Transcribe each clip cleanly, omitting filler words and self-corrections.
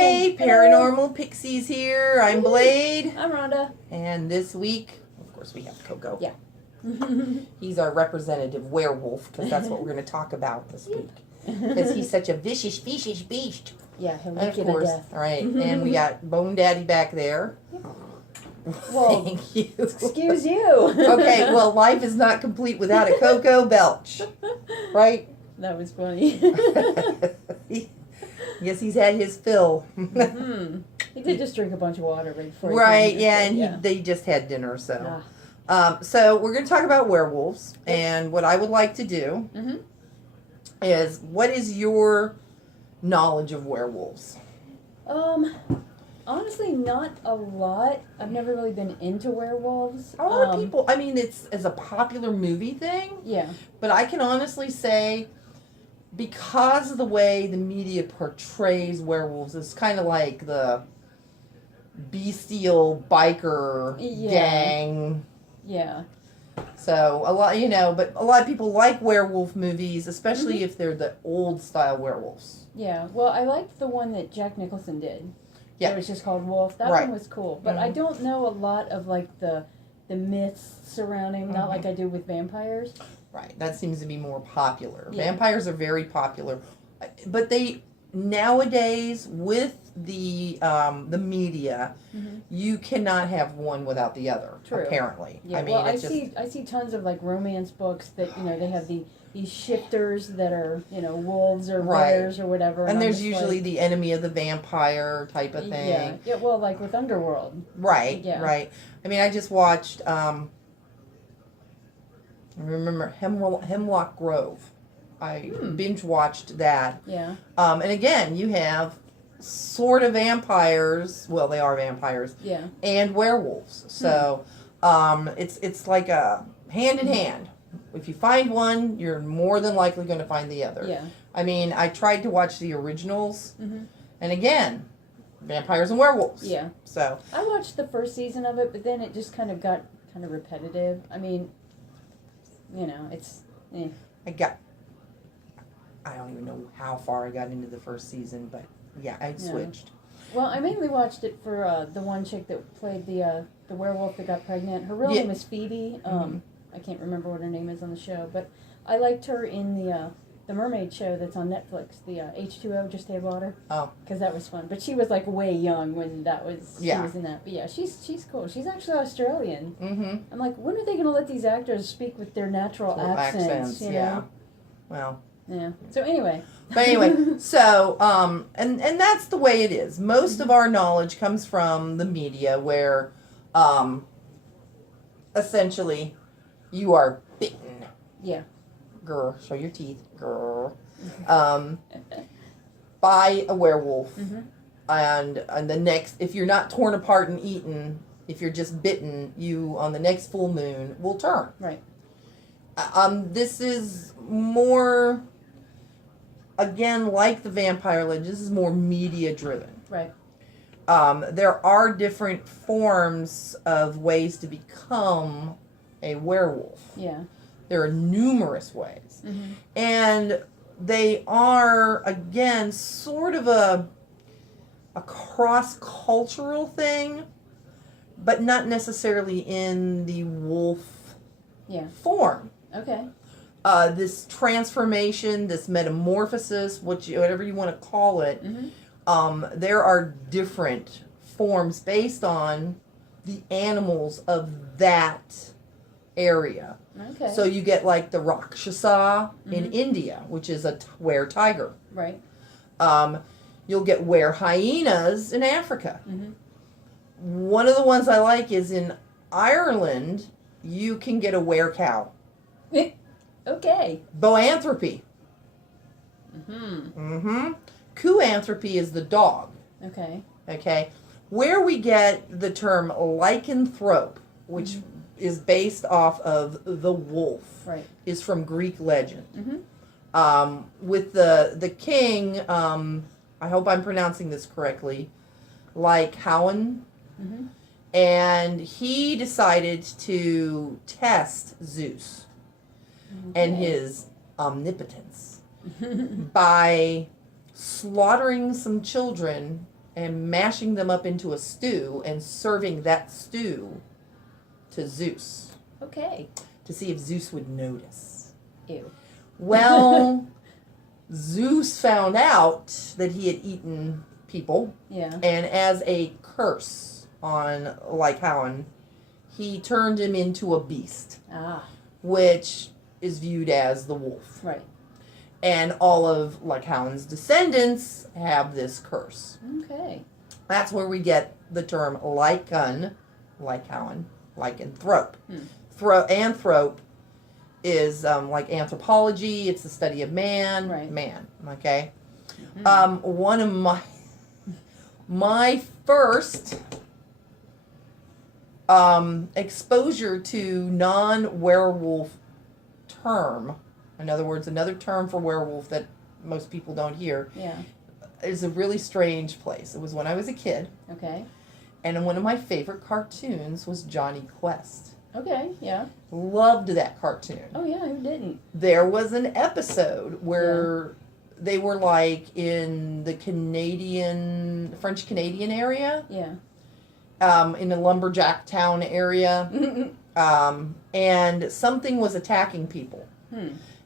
Hi, Paranormal Pixies here. I'm Blade. I'm Rhonda. And this week, of course, we have Coco. Yeah. He's our representative werewolf, because that's what we're going to talk about this week. Because he's such a vicious beast. Yeah, he'll And lick of you to course, death. all right, and we got Bone Daddy back there. Well, thank you. Excuse you. Okay, well, life is not complete without a Coco Belch, right? That was funny. Yes, he's had his fill. He did just drink a bunch of water right before. Right, he yeah, came here, and they just had dinner, so. Ah. So we're going to talk about werewolves, and what I would like to do is, what is your knowledge of werewolves? Honestly, not a lot. I've never really been into werewolves. A lot of people, I mean, it's as a popular movie thing. Yeah. But I can honestly say, because of the way the media portrays werewolves, it's kind of like the bestial biker gang. Yeah. So a lot, but a lot of people like werewolf movies, especially if they're the old style werewolves. Yeah. Well, I liked the one that Jack Nicholson did. Yeah. It was just called Wolf. That one was cool. But I don't know a lot of like the myths surrounding, not like I do with vampires. Right. That seems to be more popular. Yeah. Vampires are very popular. But they nowadays with the media, you cannot have one without the other. True. Apparently. Yeah. I mean, I see tons of like romance books that they have these shifters that are wolves or bears or whatever. And there's usually the enemy of the vampire type of thing. Yeah. Yeah. Well, like with Underworld. Right. Yeah. Right. I mean, I just watched. I remember Hemlock Grove. I binge watched that. Yeah. And again, you have sort of vampires. Well, they are vampires. Yeah. And werewolves. So, it's like a hand in hand. If you find one, you're more than likely going to find the other. Yeah. I mean, I tried to watch the originals, and again, vampires and werewolves. Yeah. So I watched the first season of it, but then it just kind of got repetitive. I mean, it's. I don't even know how far I got into the first season, but yeah, I switched. Well, I mainly watched it for the one chick that played the werewolf that got pregnant. Her real name is Phoebe. I can't remember what her name is on the show, but I liked her in the mermaid show that's on Netflix, the H2O, Just Add Water. Oh. Because that was fun. But she was like way young when she was in that. But yeah, she's cool. She's actually Australian. Mm-hmm. I'm like, when are they going to let these actors speak with their natural accents? You know? Well. Yeah. So anyway. But anyway, so, and that's the way it is. Most of our knowledge comes from the media where, essentially, you are bitten. Yeah. Grr, show your teeth. Grr. By a werewolf. And the next, if you're not torn apart and eaten, if you're just bitten, you, on the next full moon, will turn. Right. This is more, again, like the vampire legend, this is more media driven. Right. There are different forms of ways to become a werewolf. Yeah. There are numerous ways. And they are, again, sort of a cross-cultural thing, but not necessarily in the wolf form. Okay. This transformation, this metamorphosis, whatever you want to call it, there are different forms based on the animals of that area. Okay. So you get like the Rakshasa in India, which is a were-tiger. Right. You'll get were-hyenas in Africa. One of the ones I like is in Ireland, you can get a were-cow. Okay. Boanthropy. Coanthropy is the dog. Okay. Okay. Where we get the term lycanthrope, which is based off of the wolf, is from Greek legend. With the king, I hope I'm pronouncing this correctly, Lycaon, and he decided to test Zeus and his omnipotence by slaughtering some children and mashing them up into a stew and serving that stew to Zeus. Okay. To see if Zeus would notice. Ew. Well, Zeus found out that he had eaten people. Yeah. And as a curse on Lycaon, he turned him into a beast. Ah. Which is viewed as the wolf. Right. And all of Lycaon's descendants have this curse. Okay. That's where we get the term Lycaon, lycanthrope. Anthrope is like anthropology. It's the study of man. Right. Man. Okay. Mm-hmm. One of my first exposure to non-werewolf term, in other words, another term for werewolf that most people don't hear, is a really strange place. It was when I was a kid. Okay. And one of my favorite cartoons was Johnny Quest. Okay, yeah. Loved that cartoon. Oh, yeah, who didn't? There was an episode where they were like in the French-Canadian area. Yeah. In the lumberjack town area. And something was attacking people.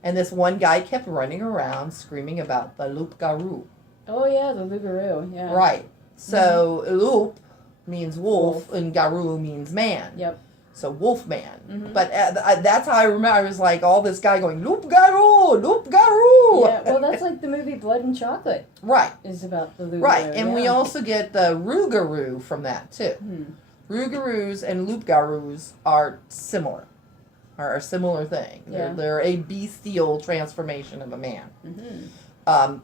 And this one guy kept running around screaming about the loup-garou. Oh, yeah, the loup-garou, yeah. Right. So, loup means wolf, and garou means man. Yep. So, wolf man. But that's how I remember. I was like, all this guy going, loup-garou, loup-garou. Yeah, well, that's like the movie Blood and Chocolate. Right. Is about the loup-garou. Right, and we also get the rougarou from that, too. Rougarous and loup-garous are similar. Are a similar thing. Yeah. They're a bestial transformation of a man.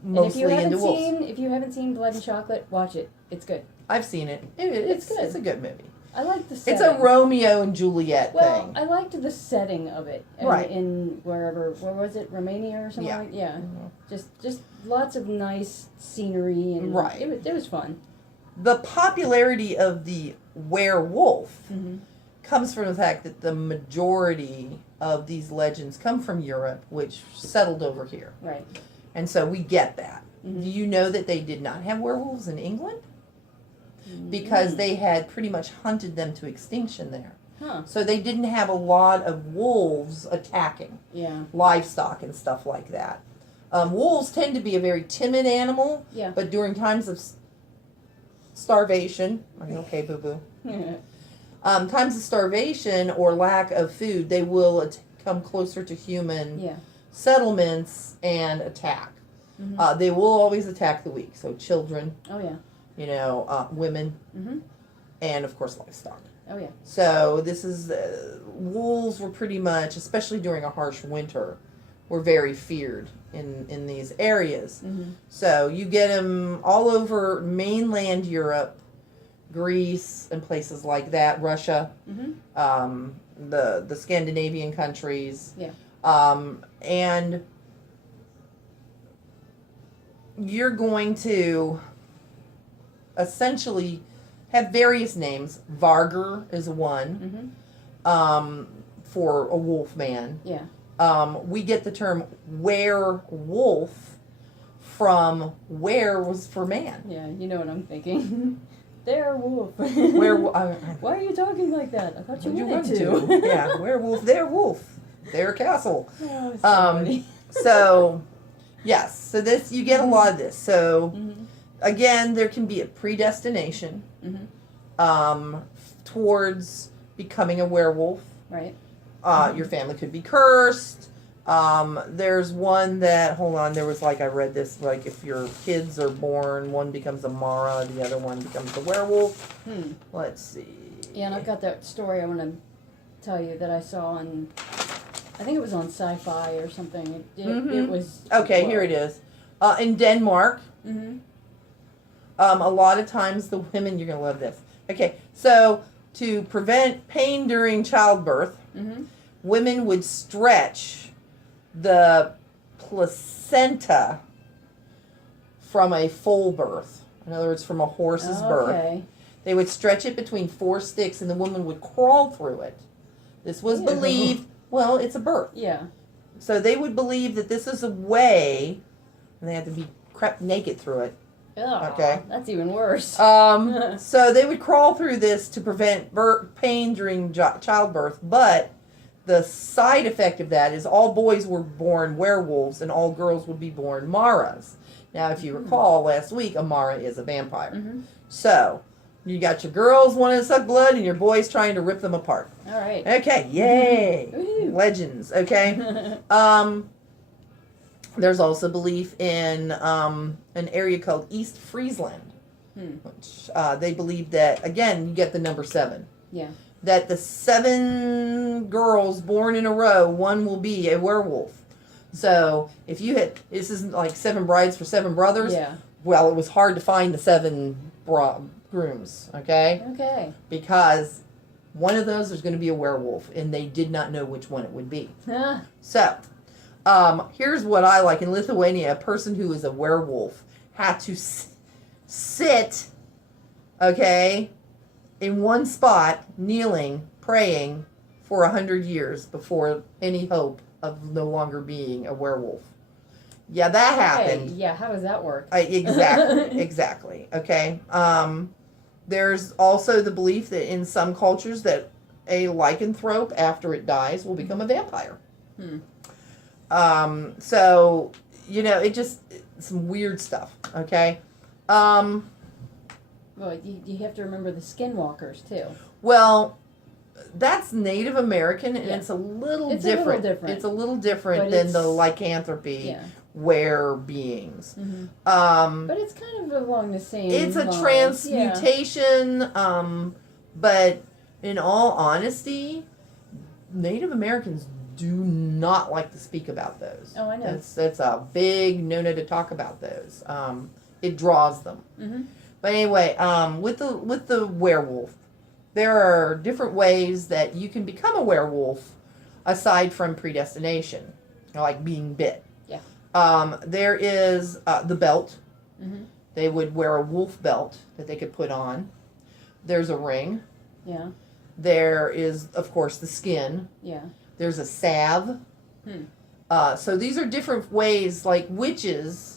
Mostly into wolves. If you haven't seen Blood and Chocolate, watch it. It's good. I've seen it. It's good. It's a good movie. I like the setting. It's a Romeo and Juliet thing. I liked the setting of it. Right. In where was it? Romania or something? Like? Yeah. Just lots of nice scenery and it was fun. The popularity of the werewolf comes from the fact that the majority of these legends come from Europe, which settled over here. Right. And so we get that. Do you know that they did not have werewolves in England? Because they had pretty much hunted them to extinction there. Huh. So they didn't have a lot of wolves attacking livestock and stuff like that. Wolves tend to be a very timid animal, but during times of starvation, okay, boo-boo, times of starvation or lack of food, they will come closer to human settlements and attack. They will always attack the weak, so children. Oh, yeah. Women, and of course livestock. Oh, yeah. So this is, wolves were pretty much, especially during a harsh winter, were very feared in these areas. So you get them all over mainland Europe, Greece, and places like that, Russia, the Scandinavian countries. Yeah. And you're going to essentially have various names. Varger is one for a wolf man. Yeah. We get the term werewolf from were was for man. Yeah, you know what I'm thinking. They're wolf. Why are you talking like that? I thought you wanted to. Yeah, werewolf, they're wolf. Their castle. Oh, so, yes. So this, you get a lot of this. So, again, there can be a predestination towards becoming a werewolf. Right. Your family could be cursed. There's one that, hold on, there was I read this, if your kids are born, one becomes a Mara, the other one becomes a werewolf. Let's see. Yeah, and I've got that story I want to tell you that I saw on, I think it was on Sci-Fi or something. It was... Okay, here it is. In Denmark, a lot of times the women, you're going to love this. Okay, so to prevent pain during childbirth, women would stretch the placenta from a foal birth. In other words, from a horse's birth. They would stretch it between 4 sticks and the woman would crawl through it. This was believed, well, it's a birth. Yeah. So they would believe that this is a way, and they had to be crept naked through it, Ugh, Okay. That's even worse. So they would crawl through this to prevent pain during childbirth, but the side effect of that is all boys were born werewolves and all girls would be born Maras. Now, if you recall last week, a Mara is a vampire. Mm-hmm. So, you got your girls wanting to suck blood and your boys trying to rip them apart. All right. Okay, yay. Legends, okay? There's also belief in an area called East Friesland, which they believe that, again, you get the number 7. Yeah. That the 7 girls born in a row, one will be a werewolf. So if you had, this isn't like 7 brides for 7 brothers. Yeah. Well, it was hard to find the 7 grooms, okay? Okay. Because one of those is going to be a werewolf, and they did not know which one it would be. So, here's what I like. In Lithuania, a person who is a werewolf had to sit, okay, in one spot, kneeling, praying for 100 years before any hope of no longer being a werewolf. Yeah, that happened. Yeah, how does that work? Exactly. Okay. There's also the belief that in some cultures that a lycanthrope, after it dies, will become a vampire. So, it's some weird stuff. Okay. Well, you have to remember the skinwalkers, too. Well, that's Native American, and it's a little different. It's a little different than the lycanthropy were beings. Mm-hmm. But it's kind of along the same It's a lines. transmutation, but in all honesty, Native Americans do not like to speak about those. Oh, I know. That's a big no-no to talk about those. It draws them. Mm-hmm. But anyway, with the werewolf, there are different ways that you can become a werewolf aside from predestination, like being bit. Yeah. There is the belt. Mm-hmm. They would wear a wolf belt that they could put on. There's a ring. Yeah. There is, of course, the skin. Yeah. There's a salve. So these are different ways, like witches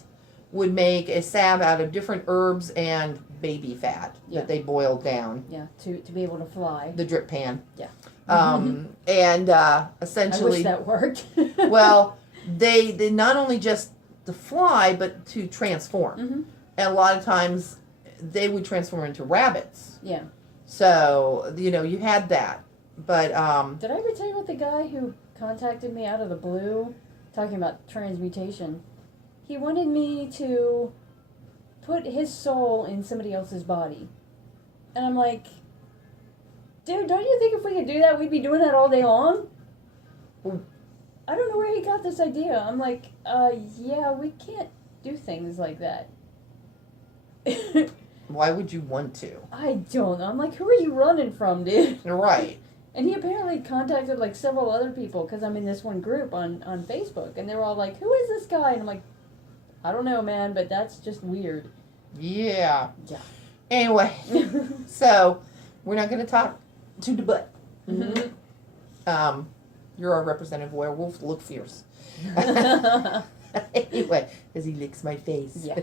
would make a salve out of different herbs and baby fat that they boiled down. Yeah, to be able to fly. The drip pan. Yeah. And essentially... I wish that worked. Well, they not only just to fly, but to transform. Mm-hmm. And a lot of times, they would transform into rabbits. Yeah. So, you had that. But, Did I ever tell you about the guy who contacted me out of the blue, talking about transmutation? He wanted me to put his soul in somebody else's body. And I'm like, dude, don't you think if we could do that, we'd be doing that all day long? I don't know where he got this idea. I'm like, yeah, we can't do things like that. Why would you want to? I don't know. I'm like, who are you running from, dude? You're right. And he apparently contacted, like, several other people, because I'm in this one group on Facebook, and they were all like, who is this guy? And I'm like, I don't know, man, but that's just weird. Yeah. Yeah. Anyway, so we're not going to talk to the butt. Mm-hmm. You're our representative werewolf. Look fierce. Anyway, as he licks my face. Yeah.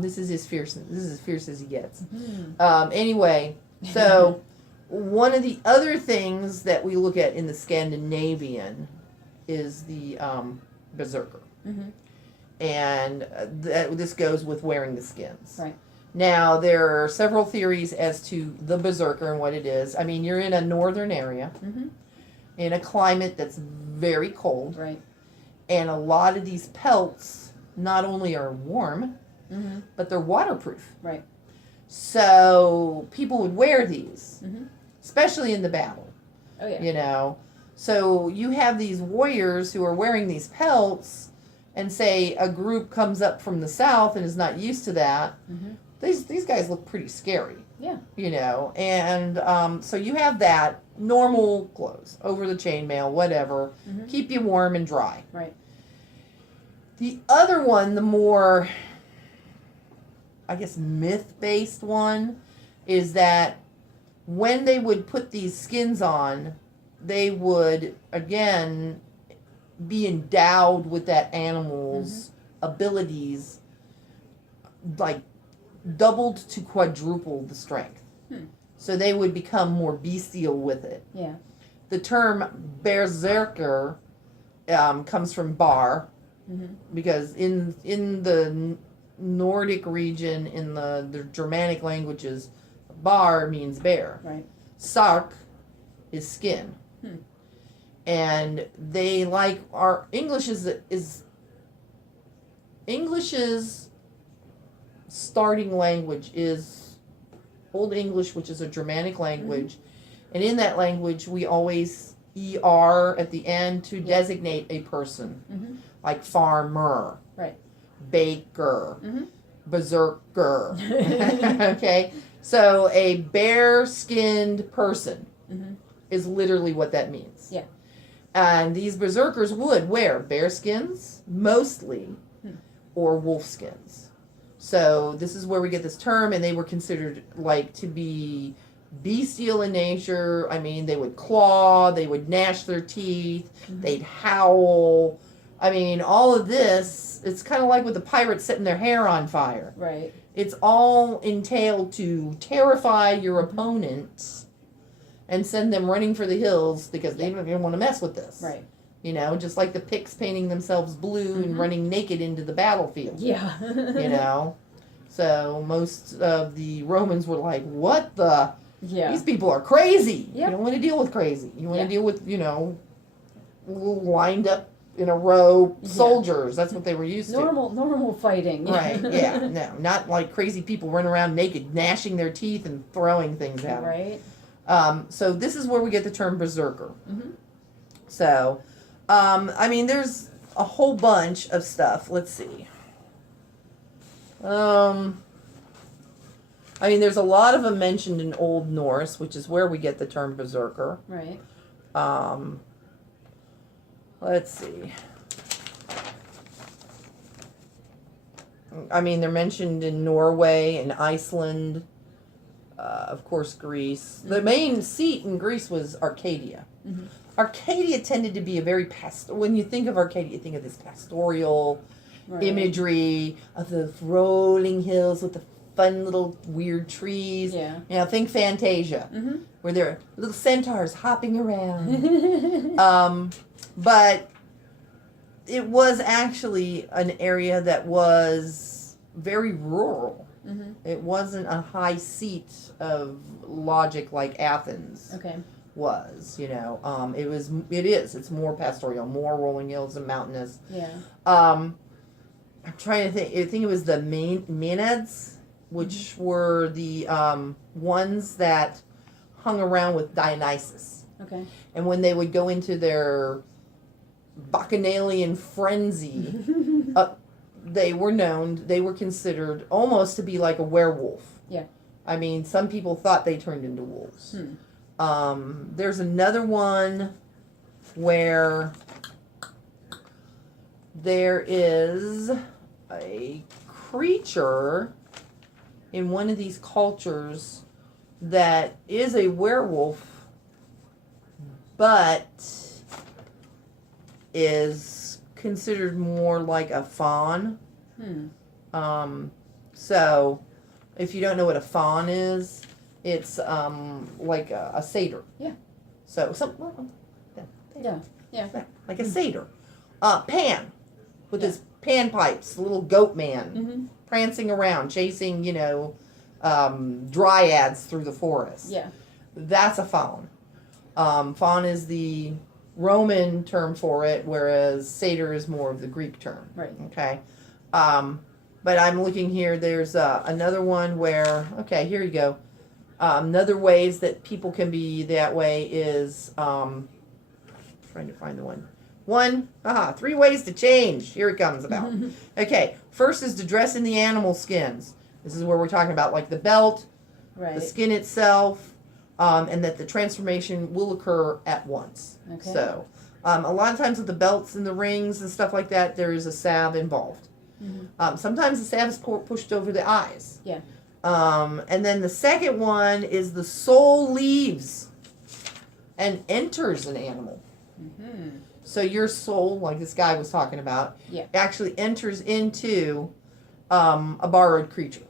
This is as fierce as he gets. Mm-hmm. Anyway, so one of the other things that we look at in the Scandinavian is the berserker. Mm-hmm. And this goes with wearing the skins. Right. Now, there are several theories as to the berserker and what it is. I mean, you're in a northern area, in a climate that's very cold. Right. And a lot of these pelts not only are warm, but they're waterproof. Right. So people would wear these, especially in the battle. Oh, yeah. So you have these warriors who are wearing these pelts, and say a group comes up from the south and is not used to that. These guys look pretty scary. Yeah. And so you have that normal clothes over the chainmail, whatever, keep you warm and dry. Right. The other one, the more, I guess, myth-based one, is that when they would put these skins on, they would, again, be endowed with that animal's abilities, like doubled to quadruple the strength. So they would become more bestial with it. Yeah. The term berserker comes from bar, because in the Nordic region, in the Germanic languages, bar means bear. Right. Sark is skin. And they like our English's starting language is Old English, which is a Germanic language. And in that language, we always ER at the end to designate a person, like farmer, right, baker, berserker. Okay, so a bare-skinned person is literally what that means. Yeah. And these berserkers would wear bear skins, mostly, or wolf skins. So this is where we get this term, and they were considered like to be bestial in nature. I mean, they would claw, they would gnash their teeth, they'd howl. I mean, all of this, it's kind of like with the pirates setting their hair on fire. Right. It's all entailed to terrify your opponent and send them running for the hills because they don't even want to mess with this. Right. You know, just like the Picts painting themselves blue and running naked into the battlefield. Yeah. You know? So most of the Romans were like, what the? Yeah. These people are crazy. Yep. You don't want to deal with crazy. You want to deal with, lined up in a row soldiers. That's what they were used to. Normal fighting. Right, yeah. No, not like crazy people running around naked, gnashing their teeth and throwing things at them. Right. So this is where we get the term berserker. So, I mean, there's a whole bunch of stuff. Let's see. I mean, there's a lot of them mentioned in Old Norse, which is where we get the term berserker. Right. Let's see. I mean, they're mentioned in Norway and Iceland. Of course, Greece. The main seat in Greece was Arcadia. Arcadia tended to be a very when you think of Arcadia, you think of this pastoral imagery of the rolling hills with the fun little weird trees. Yeah. You know, think Fantasia, where there are little centaurs hopping around. But it was actually an area that was very rural. It wasn't a high seat of logic like Athens was, it's more pastoral, more rolling hills and mountainous. Yeah. I'm trying to think. I think it was the Maenads, which were the ones that hung around with Dionysus. Okay. And when they would go into their bacchanalian frenzy, they were considered almost to be like a werewolf. Yeah. I mean, some people thought they turned into wolves. There's another one where there is a creature in one of these cultures that is a werewolf, but is considered more like a faun. So if you don't know what a faun is, it's like a satyr. Yeah. So like a satyr. Pan with his panpipes, little goat man prancing around, chasing dryads through the forest. Yeah. That's a faun. Faun is the Roman term for it, whereas satyr is more of the Greek term. Right. Okay. But I'm looking here. There's another one where, here you go. Another ways that people can be that way is, trying to find the one. 3 ways to change. Here it comes about. Okay. First is to dress in the animal skins. This is where we're talking about like the belt, the skin itself, and that the transformation will occur at once. Okay. So, a lot of times with the belts and the rings and stuff like that, there is a salve involved. Sometimes the salve is pushed over the eyes. Yeah. And then the second one is the soul leaves and enters an animal. So your soul, like this guy was talking about, actually enters into a borrowed creature.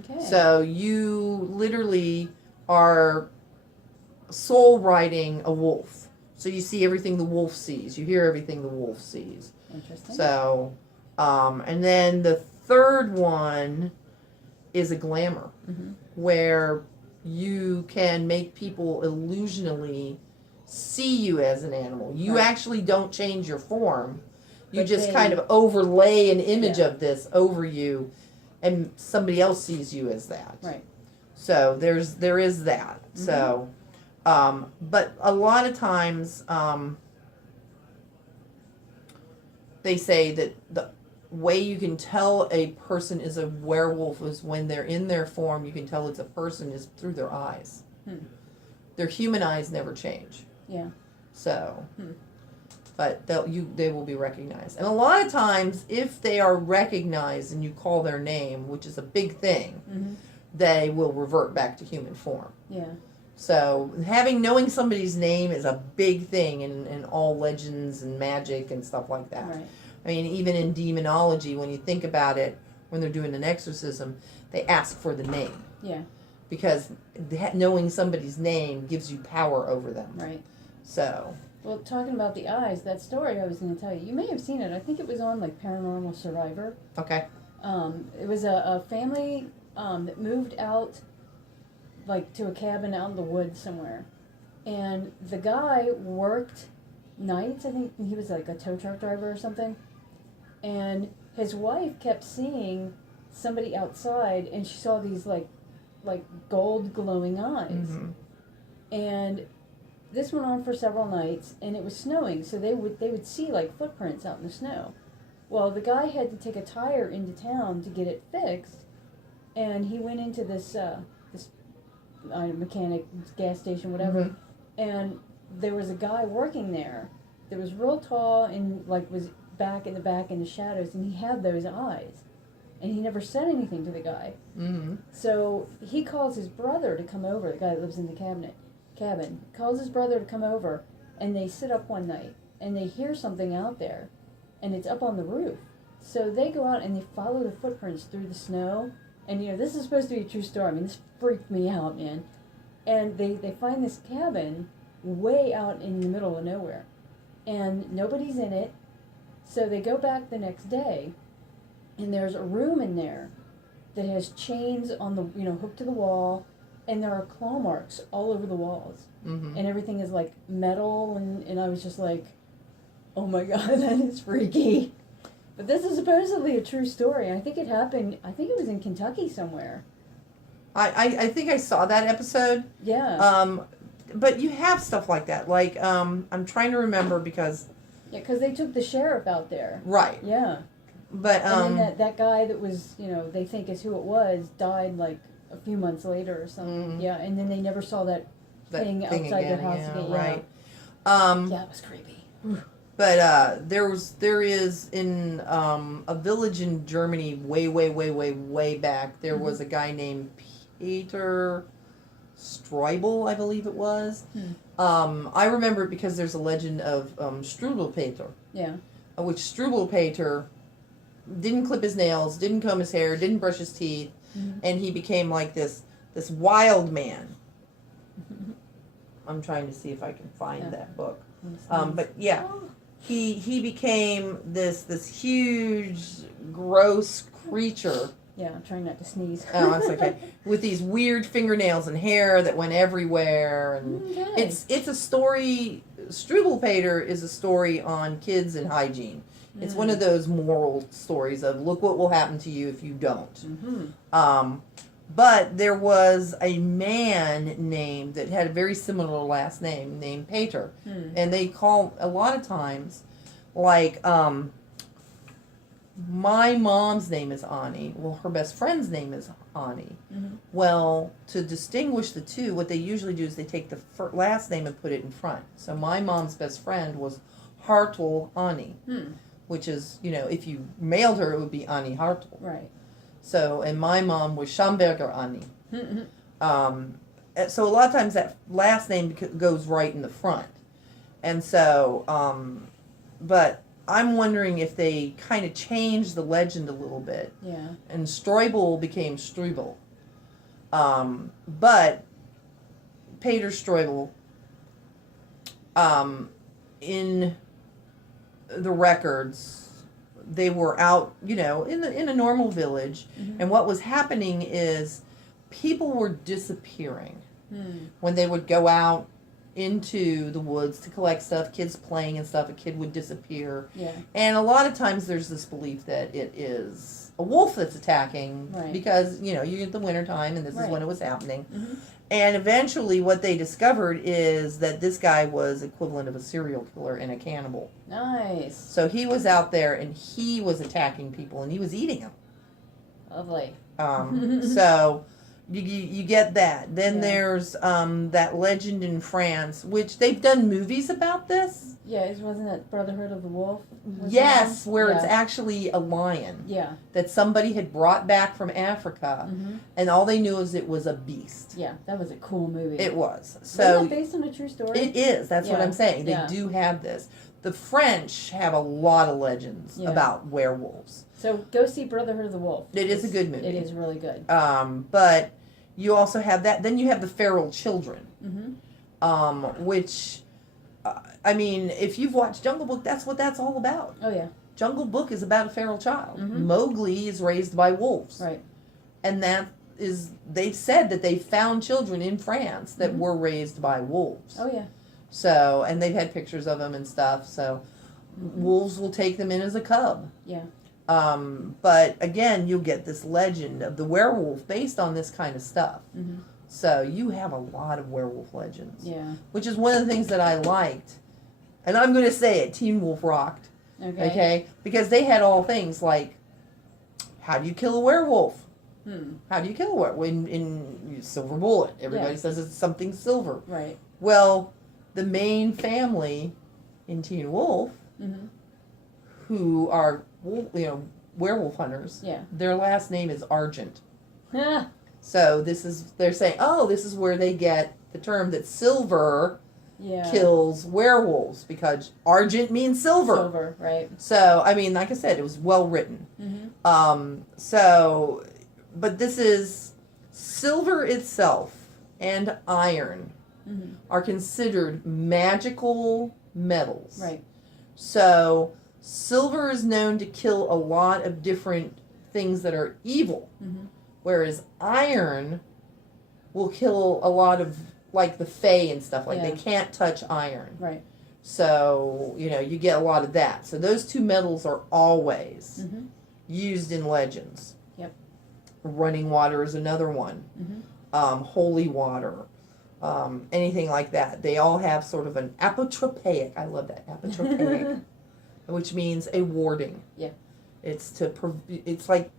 Okay. So you literally are soul riding a wolf. So you see everything the wolf sees. You hear everything the wolf sees. Interesting. So, and then the third one is a glamour, where you can make people illusionally see you as an animal. You actually don't change your form. You just kind of overlay an image of this over you, and somebody else sees you as that. Right. So there is that. So, but a lot of times they say that the way you can tell a person is a werewolf is when they're in their form. You can tell it's a person is through their eyes. Their human eyes never change. Yeah. So, but they will be recognized. And a lot of times, if they are recognized and you call their name, which is a big thing, they will revert back to human form. Yeah. So knowing somebody's name is a big thing in all legends and magic and stuff like that. Right. I mean, even in demonology, when you think about it, when they're doing an exorcism, they ask for the name. Yeah. Because knowing somebody's name gives you power over them. Right. So. Well, talking about the eyes, that story I was going to tell you, you may have seen it. I think it was on like Paranormal Survivor. Okay. It was a family that moved out, like to a cabin out in the woods somewhere, and the guy worked nights. I think he was like a tow truck driver or something, and his wife kept seeing somebody outside, and she saw these like gold glowing eyes, and this went on for several nights, and it was snowing, so they would see like footprints out in the snow. Well, the guy had to take a tire into town to get it fixed, and he went into this mechanic, gas station, whatever, and there was a guy working there that was real tall and like was back in the shadows, and he had those eyes, and he never said anything to the guy. So he calls his brother to come over. The guy that lives in the cabin calls his brother to come over, and they sit up one night and they hear something out there, and it's up on the roof. So they go out and they follow the footprints through the snow. And, you know, this is supposed to be a true story. I mean, this freaked me out, man. And they find this cabin way out in the middle of nowhere. And nobody's in it. So they go back the next day, and there's a room in there that has chains on the, hooked to the wall, and there are claw marks all over the walls. And everything is, like, metal, and I was just like, oh my God, that is freaky. But this is supposedly a true story. I think it happened, it was in Kentucky somewhere. I think I saw that episode. Yeah. But you have stuff like that. Like, I'm trying to remember because... Yeah, because they took the sheriff out there. Right. Yeah. But, and then that guy that was, they think is who it was, died, like, a few months later or something. Yeah, and then they never saw that thing outside again, their house again. Right. Yeah, it was creepy. But there is in a village in Germany way back. There was a guy named Peter Streubel, I believe it was. I remember it because there's a legend of Strudelpeter. Yeah. Which Strudelpeter didn't clip his nails, didn't comb his hair, didn't brush his teeth, and he became like this wild man. I'm trying to see if I can find that book. But yeah. He became this huge, gross creature. Yeah, I'm trying not to sneeze. Oh, that's okay. With these weird fingernails and hair that went everywhere, and it's a story. Strudelpeter is a story on kids and hygiene. It's one of those moral stories of look what will happen to you if you don't. But there was a man that had a very similar last name named Peter. And they call, a lot of times, like, my mom's name is Ani. Well, her best friend's name is Ani. Well, to distinguish the two, what they usually do is they take the last name and put it in front. So my mom's best friend was Hartl Ani, which is, if you mailed her, it would be Ani Hartl. Right. So, and my mom was Schamberger Ani. So a lot of times that last name goes right in the front. And so, but I'm wondering if they kind of changed the legend a little bit. Yeah. And Streubel became Struble. But Peter Streubel, in the records, they were out, in a normal village, and what was happening is people were disappearing when they would go out into the woods to collect stuff, kids playing and stuff. A kid would disappear, and a lot of times there's this belief that it is a wolf that's attacking, because you get the winter time and this is when it was happening. And eventually what they discovered is that this guy was equivalent of a serial killer and a cannibal. Nice. So he was out there and he was attacking people and he was eating them. Lovely. So you get that. Then there's that legend in France, which they've done movies about this. Yeah, wasn't it Brotherhood of the Wolf? Yes, where it's actually a lion. Yeah. That somebody had brought back from Africa, and all they knew is it was a beast. Yeah, that was a cool movie. It was. So isn't that based on a true story? It is. That's what I'm saying. They do have this. The French have a lot of legends about werewolves. So go see Brotherhood of the Wolf. It is a good movie. It is really good. But you also have that. Then you have the feral children, which, I mean, if you've watched Jungle Book, that's what that's all about. Oh yeah. Jungle Book is about a feral child. Mowgli is raised by wolves. Right. And they've said that they found children in France that were raised by wolves. Oh yeah. So, and they've had pictures of them and stuff. So, wolves will take them in as a cub. Yeah. But again, you'll get this legend of the werewolf based on this kind of stuff. So you have a lot of werewolf legends. Yeah. Which is one of the things that I liked. And I'm going to say it, Teen Wolf rocked. Okay? Because they had all things like, how do you kill a werewolf? How do you kill a werewolf? In Silver Bullet. Everybody says it's something silver. Right. Well, the main family in Teen Wolf, who are werewolf hunters, their last name is Argent. So they're saying, this is where they get the term that silver kills werewolves, because Argent means silver. Silver, right. So, I mean, like I said, it was well written. But this is silver itself and iron are considered magical metals. Right. So silver is known to kill a lot of different things that are evil, whereas iron will kill a lot of, like, the fae and stuff. Like, they can't touch iron. Right. So, you get a lot of that. So those two metals are always used in legends. Yep. Running water is another one. Holy water. Anything like that. They all have sort of an apotropaic. I love that. Apotropaic. Which means a warding. Yeah. It's it's like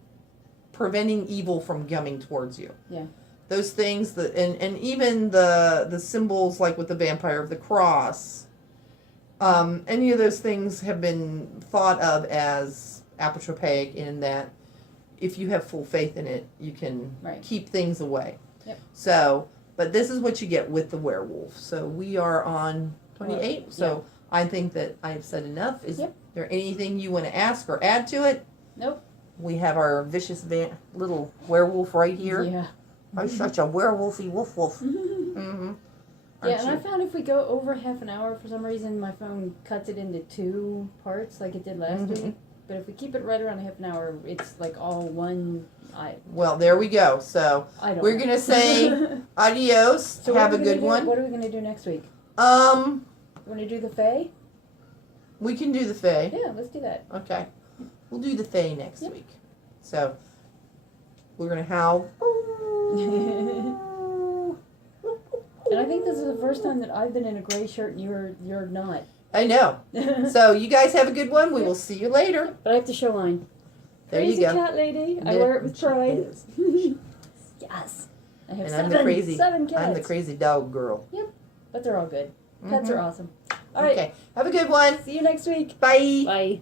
preventing evil from coming towards you. Yeah. Those things and even the symbols, like with the Vampire of the Cross, any of those things have been thought of as apotropaic, in that if you have full faith in it, you can keep things away. Yep. So, but this is what you get with the werewolf. So we are on 28. So I think that I've said enough. Is there anything you want to ask or add to it? Nope. We have our vicious little werewolf right here. Yeah. I'm such a werewolfy wolf. Yeah, and I found if we go over half an hour, for some reason my phone cuts it into 2 parts like it did last week. But if we keep it right around half an hour, it's like all one. Well, there we go. So we're going to say adios. So have a good one. What are we going to do next week? You want to do the Fae? We can do the Fae. Yeah, let's do that. Okay. We'll do the Fae next week. So we're going to howl. And I think this is the first time that I've been in a gray shirt and you're not. I know. So you guys have a good one. We will see you later. But I have to show mine. There Crazy you go. cat lady. I wear it with pride. Yes. I have I'm the crazy dog girl. Yep. But they're all good. Pets are awesome. All right. Okay. Have a good one. See you next week. Bye. Bye.